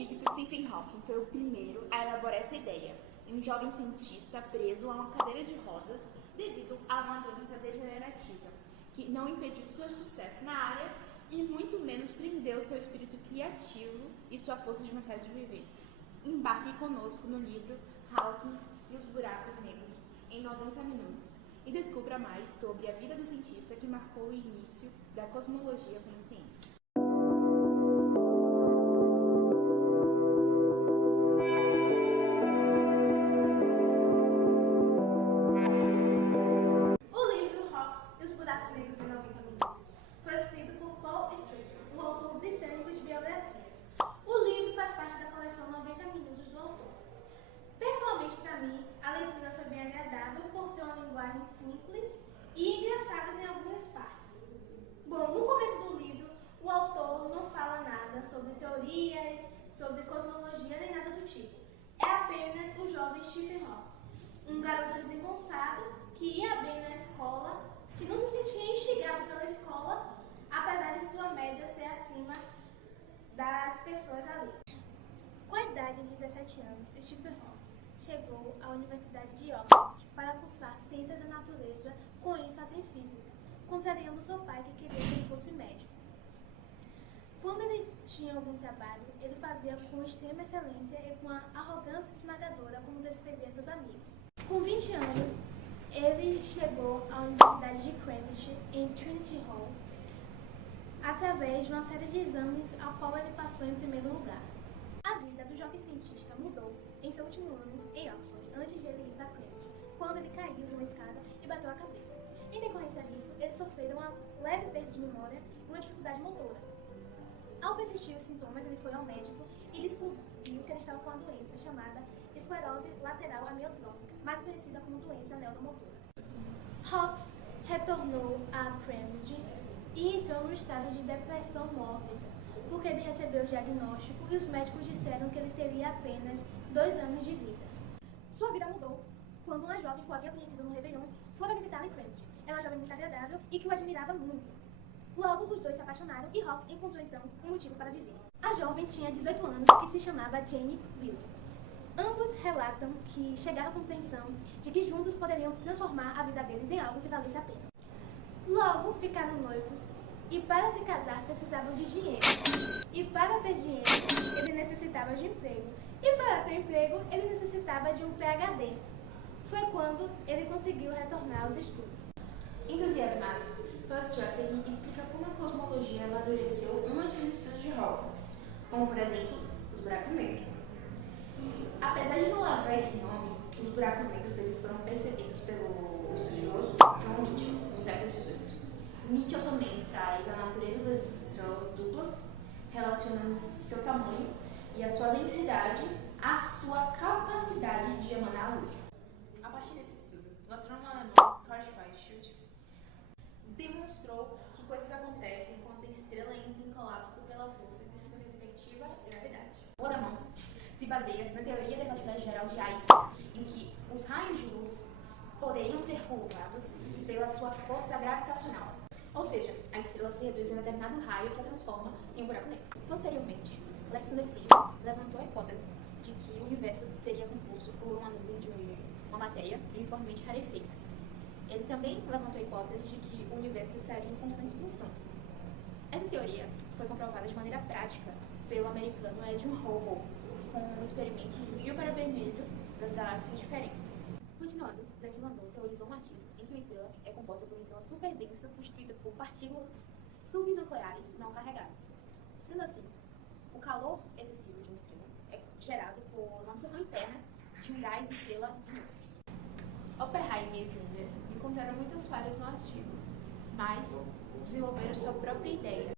físico Stephen Hawking foi o primeiro a elaborar essa ideia, um jovem cientista preso a uma cadeira de rodas devido a uma doença degenerativa, que não impediu seu sucesso na área e muito menos prendeu seu espírito criativo e sua força de vontade de viver. Embarque conosco no livro Hawking e os Buracos Negros, em 90 minutos, e descubra mais sobre a vida do cientista que marcou o início da cosmologia como ciência. O livro Hawking e os Buracos Negros em 90 minutos foi escrito por Paul Strader, um autor britânico de biografias. O livro faz parte da coleção 90 minutos do autor. Pessoalmente, para mim, a leitura foi bem agradável por ter uma linguagem simples e engraçada em algumas partes. Bom, no começo do livro, o autor não fala nada sobre teorias, sobre cosmologia, nem nada do tipo. É apenas o jovem Stephen Hawking, um garoto desengonçado que ia bem na escola, que não se sentia instigado pela escola, apesar de sua média ser acima das pessoas ali. Com a idade de 17 anos, Stephen Hawking chegou à Universidade de Oxford para cursar Ciências da Natureza com ênfase em Física, contrariando seu pai que queria que ele fosse médico. Quando ele tinha algum trabalho, ele fazia com extrema excelência e com a arrogância esmagadora como descrevia seus amigos. Com 20 anos, ele chegou à Universidade de Cambridge, em Trinity Hall, através de uma série de exames ao qual ele passou em primeiro lugar. A vida do jovem cientista mudou em seu último ano em Oxford, antes de ele ir para Cambridge, quando ele caiu de uma escada e bateu a cabeça. Em decorrência disso, ele sofreu uma leve perda de memória e uma dificuldade motora. Ao persistir os sintomas, ele foi ao médico e descobriu que ele estava com uma doença chamada esclerose lateral amiotrófica, mais conhecida como doença neuromotora. Hawking retornou a Cambridge e entrou no estado de depressão mórbida, porque ele recebeu o diagnóstico e os médicos disseram que ele teria apenas 2 anos de vida. Sua vida mudou quando uma jovem que o havia conhecido no Réveillon foi visitá-lo em Cambridge. Era uma jovem muito agradável e que o admirava muito. Logo, os dois se apaixonaram e Hawking encontrou então um motivo para viver. A jovem tinha 18 anos e se chamava Jane Wilde. Ambos relatam que chegaram à compreensão de que juntos poderiam transformar a vida deles em algo que valesse a pena. Logo, ficaram noivos e para se casar precisavam de dinheiro. E para ter dinheiro, ele necessitava de emprego. E para ter emprego, ele necessitava de um PhD. Foi quando ele conseguiu retornar aos estudos. Entusiasmado, Paul Strater explica como a cosmologia amadureceu antes dos estudos de Hawking, como por exemplo, os buracos negros. Apesar de não levar esse nome, os buracos negros eles foram percebidos pelo estudioso John Michell no século XVIII. Michell também traz a natureza das estrelas duplas, relacionando seu tamanho e a sua densidade à sua capacidade de emanar luz. A partir desse estudo, o astrônomo alemão Carl Schwarzschild demonstrou que coisas acontecem quando a estrela entra em colapso pela força de sua respectiva gravidade. O alemão se baseia na teoria da relatividade geral de Einstein, em que os raios de luz poderiam ser curvados pela sua força gravitacional. Ou seja, a estrela se reduz em um determinado raio que a transforma em um buraco negro. Posteriormente, Alexander Friedman levantou a hipótese de que o universo seria composto por uma nuvem de uma matéria uniformemente rarefeita. Ele também levantou a hipótese de que o universo estaria em constante expansão. Essa teoria foi comprovada de maneira prática pelo americano Edwin Hubble, com um experimento de desvio para vermelho das galáxias diferentes. Continuando, Daniel Landau teorizou um artigo em que uma estrela é composta por uma estrela superdensa constituída por partículas subnucleares não carregadas. Sendo assim, o calor excessivo de uma estrela é gerado por uma absorção interna de um gás estrela de nêutrons. Oppenheimer e Snyder encontraram muitas falhas no artigo, mas desenvolveram sua própria ideia.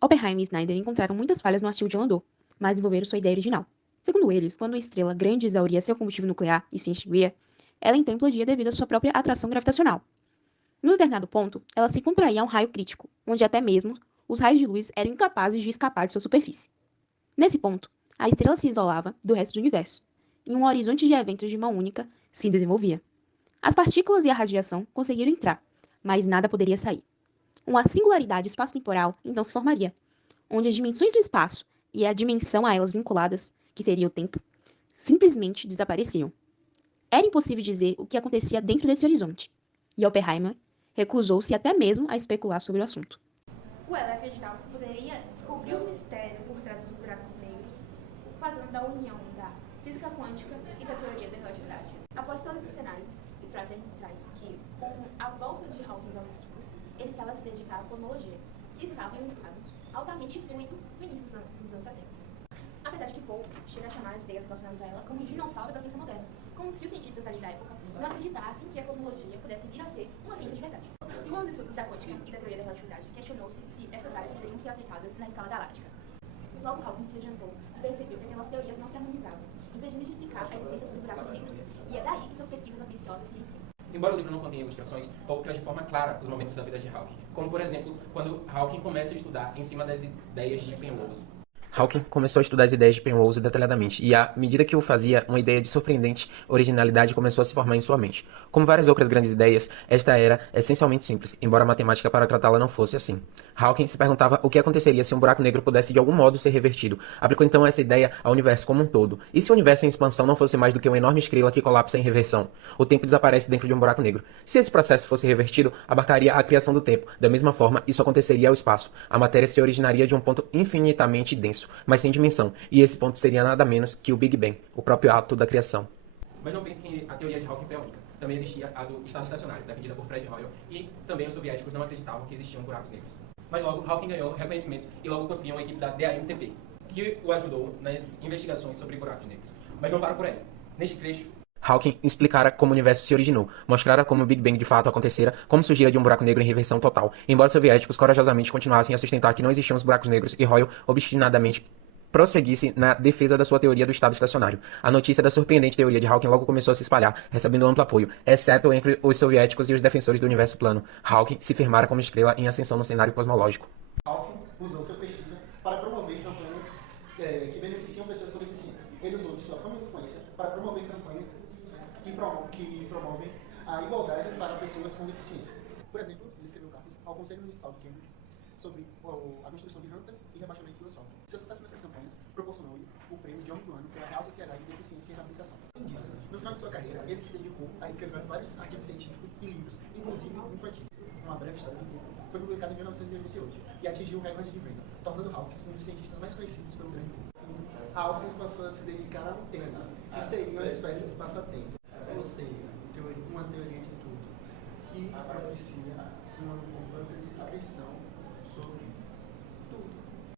Oppenheimer e Snyder encontraram muitas falhas no artigo de Landau, mas desenvolveram sua ideia original. Segundo eles, quando uma estrela grande exauria seu combustível nuclear e se extinguia, ela então implodia devido à sua própria atração gravitacional. Num determinado ponto, ela se contraía a um raio crítico, onde até mesmo os raios de luz eram incapazes de escapar de sua superfície. Nesse ponto, a estrela se isolava do resto do universo, e um horizonte de eventos de mão única se desenvolvia. As partículas e a radiação conseguiram entrar, mas nada poderia sair. Uma singularidade espaço-temporal então se formaria, onde as dimensões do espaço e a dimensão a elas vinculadas, que seria o tempo, simplesmente desapareciam. Era impossível dizer o que acontecia dentro desse horizonte, e Oppenheimer recusou-se até mesmo a especular sobre o assunto. Weller acreditava que poderia descobrir o mistério por trás dos buracos negros, fazendo da união da física quântica e da teoria da relatividade. Após todo esse cenário, Stratton traz que, com a volta de Hawking aos estudos, ele estava a se dedicar à cosmologia, que estava em um estado altamente fluido no início dos anos 60. Apesar de que Paul chega a chamar as ideias relacionadas a ela como o dinossauro da ciência moderna, como se os cientistas ali da época não acreditassem que a cosmologia pudesse vir a ser uma ciência de verdade. Com os estudos da quântica e da teoria da relatividade, questionou-se se essas áreas poderiam ser aplicadas na escala galáctica. Logo, Hawking se adiantou e percebeu que aquelas teorias não se harmonizavam, impedindo de explicar a existência dos buracos negros. E é daí que suas pesquisas ambiciosas se iniciam. Embora o livro não contenha ilustrações, Paul traz de forma clara os momentos da vida de Hawking, como, por exemplo, quando Hawking começa a estudar em cima das ideias de Penrose. Hawking começou a estudar as ideias de Penrose detalhadamente, e à medida que o fazia, uma ideia de surpreendente originalidade começou a se formar em sua mente. Como várias outras grandes ideias, esta era essencialmente simples, embora a matemática para tratá-la não fosse assim. Hawking se perguntava o que aconteceria se um buraco negro pudesse de algum modo ser revertido. Aplicou então essa ideia ao universo como um todo. E se o universo em expansão não fosse mais do que uma enorme estrela que colapsa em reversão? O tempo desaparece dentro de um buraco negro. Se esse processo fosse revertido, abarcaria a criação do tempo. Da mesma forma, isso aconteceria ao espaço. A matéria se originaria de um ponto infinitamente denso, mas sem dimensão, e esse ponto seria nada menos que o Big Bang, o próprio ato da criação. Mas não pense que a teoria de Hawking foi a única. Também existia a do estado estacionário, defendida por Fred Hoyle, e também os soviéticos não acreditavam que existiam buracos negros. Mas logo, Hawking ganhou reconhecimento e logo conseguiu uma equipe da DAMTP, que o ajudou nas investigações sobre buracos negros. Mas não para por aí. Neste trecho, Hawking explicara como o universo se originou, mostrara como o Big Bang de fato acontecera, como surgira de um buraco negro em reversão total, embora os soviéticos corajosamente continuassem a sustentar que não existiam os buracos negros e Hoyle obstinadamente prosseguisse na defesa da sua teoria do estado estacionário. A notícia da surpreendente teoria de Hawking logo começou a se espalhar, recebendo amplo apoio, exceto entre os soviéticos e os defensores do universo plano. Hawking se firmara como estrela em ascensão no cenário cosmológico. Hawking usou seu prestígio para promover campanhas que beneficiam pessoas com deficiência. Ele usou de sua fama e influência para promover campanhas que promovem a igualdade para pessoas com deficiência. Por exemplo, ele escreveu cartas ao Conselho Municipal de Cambridge sobre a construção de rampas e rebaixamento do asfalto. Seu sucesso nessas campanhas proporcionou-lhe o prêmio de homem do ano pela Real Sociedade de Deficiência e Reabilitação. Além disso, no final de sua carreira, ele se dedicou a escrever vários artigos científicos e livros, inclusive infantis. Uma breve história do tempo foi publicada em 1988 e atingiu o recorde de venda, tornando Hawking um dos cientistas mais conhecidos pelo grande público. Hawking passou a se dedicar a um tema, que seria uma espécie de passatempo, ou seja, uma teoria de tudo, que propicia uma completa descrição